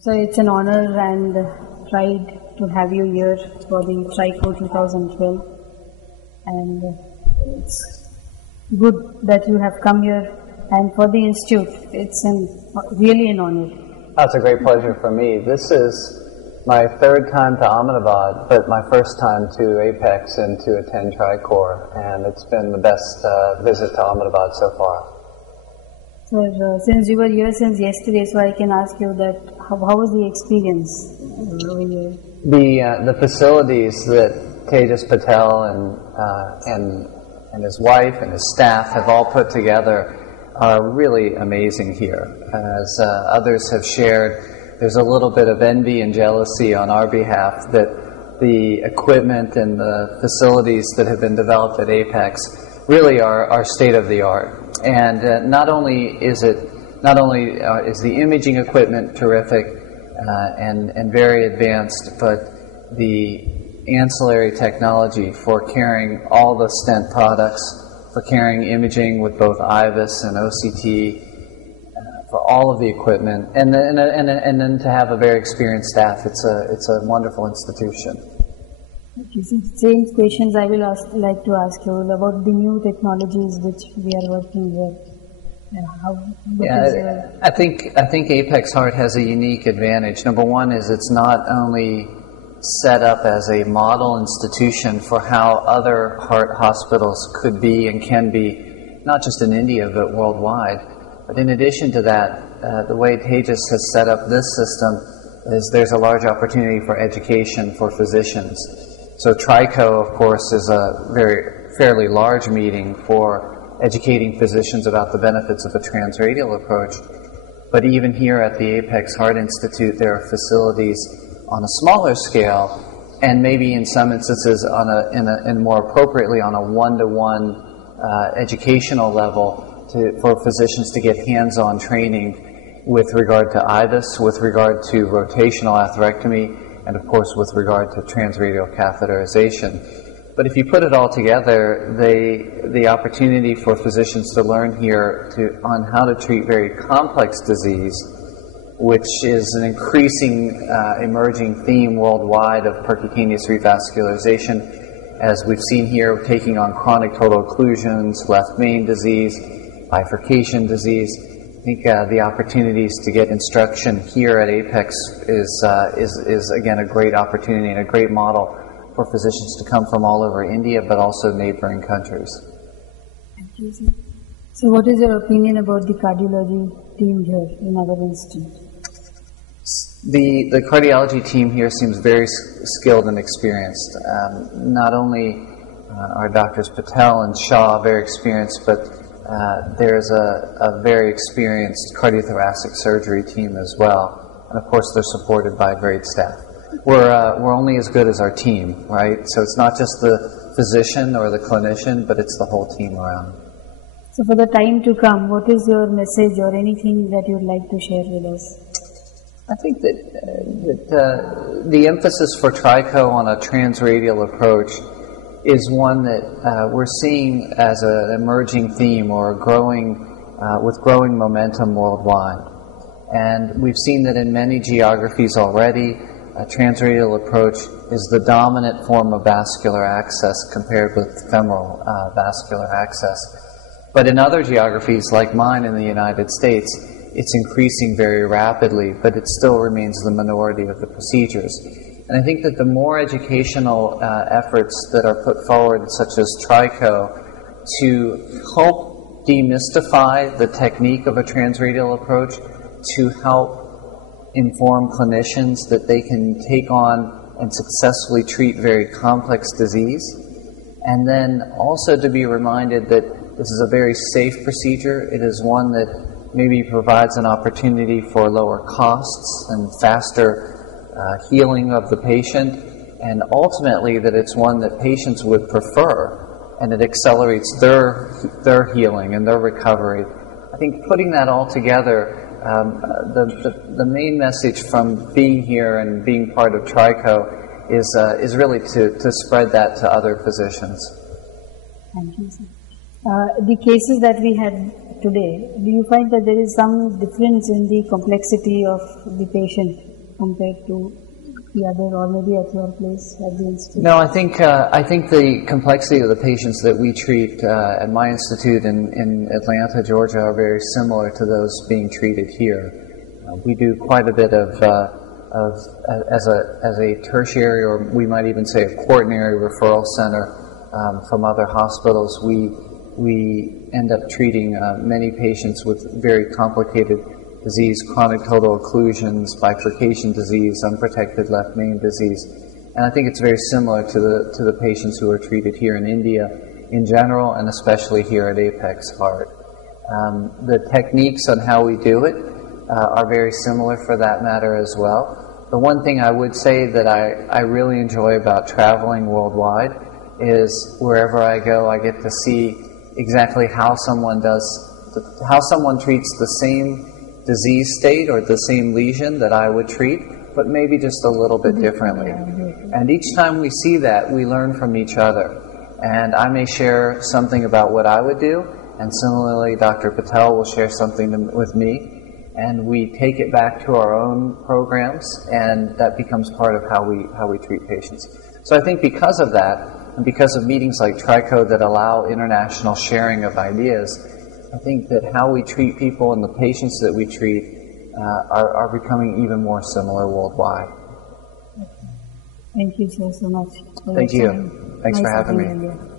So it's an honor and pride to have you here for the TRICO 2012, and it's good that you have come here, and for the Institute, it's really an honor. That's a great pleasure for me. This is my third time to Ahmedabad, but my first time to Apex and to attend TRICO, and it's been the best visit to Ahmedabad so far. So, since you were here since yesterday, so I can ask you that how was the experience over here? The facilities that Tejas Patel and his wife and his staff have all put together are really amazing here. As others have shared, there's a little bit of envy and jealousy on our behalf that the equipment and the facilities that have been developed at Apex really are state of the art. And not only is the imaging equipment terrific and very advanced, but the ancillary technology for carrying all the stent products, for carrying imaging with both IVUS and OCT, for all of the equipment, and then to have a very experienced staff. It's a wonderful institution. Okay, so same questions I will like to ask you about the new technologies which we are working with. I think Apex Heart has a unique advantage. Number one is it's not only set up as a model institution for how other heart hospitals could be and can be, not just in India but worldwide. But in addition to that, the way Tejas has set up this system is there's a large opportunity for education for physicians. So TRICO, of course, is a fairly large meeting for educating physicians about the benefits of a transradial approach. But even here at the Apex Heart Institute, there are facilities on a smaller scale, and maybe in some instances and more appropriately on a one-to-one educational level for physicians to get hands-on training with regard to IVUS, with regard to rotational atherectomy, and of course with regard to transradial catheterization. But if you put it all together, the opportunity for physicians to learn here on how to treat very complex disease, which is an increasing emerging theme worldwide of percutaneous revascularization, as we've seen here, taking on chronic total occlusions, left main disease, bifurcation disease. I think the opportunities to get instruction here at Apex is again a great opportunity and a great model for physicians to come from all over India, but also neighboring countries. Thank you, sir. So what is your opinion about the cardiology team here in our institute? The cardiology team here seems very skilled and experienced. Not only are Drs. Patel and Shah very experienced, but there's a very experienced cardiothoracic surgery team as well. And of course, they're supported by a great staff. We're only as good as our team, right? So it's not just the physician or the clinician, but it's the whole team around. So for the time to come, what is your message or anything that you'd like to share with us? I think that the emphasis for TRICO on a transradial approach is one that we're seeing as an emerging theme or with growing momentum worldwide. And we've seen that in many geographies already, a transradial approach is the dominant form of vascular access compared with femoral vascular access. But in other geographies like mine in the United States, it's increasing very rapidly, but it still remains the minority of the procedures. And I think that the more educational efforts that are put forward, such as TRICO, to help demystify the technique of a transradial approach, to help inform clinicians that they can take on and successfully treat very complex disease, and then also to be reminded that this is a very safe procedure. It is one that maybe provides an opportunity for lower costs and faster healing of the patient, and ultimately that it's one that patients would prefer, and it accelerates their healing and their recovery. I think putting that all together, the main message from being here and being part of TRICO is really to spread that to other physicians. Thank you, sir. The cases that we had today, do you find that there is some difference in the complexity of the patient compared to the other, or maybe at your place at the institute? No, I think the complexity of the patients that we treat at my institute in Atlanta, Georgia, are very similar to those being treated here. We do quite a bit of as a tertiary, or we might even say a quaternary referral center from other hospitals. We end up treating many patients with very complicated disease, chronic total occlusions, bifurcation disease, unprotected left main disease. And I think it's very similar to the patients who are treated here in India in general, and especially here at Apex Heart. The techniques on how we do it are very similar for that matter as well. The one thing I would say that I really enjoy about traveling worldwide is wherever I go, I get to see exactly how someone treats the same disease state or the same lesion that I would treat, but maybe just a little bit differently. And each time we see that, we learn from each other. And I may share something about what I would do, and similarly Dr. Patel will share something with me, and we take it back to our own programs, and that becomes part of how we treat patients. So I think because of that, and because of meetings like TRICO that allow international sharing of ideas, I think that how we treat people and the patients that we treat are becoming even more similar worldwide. Thank you so much. Thank you. Thanks for having me.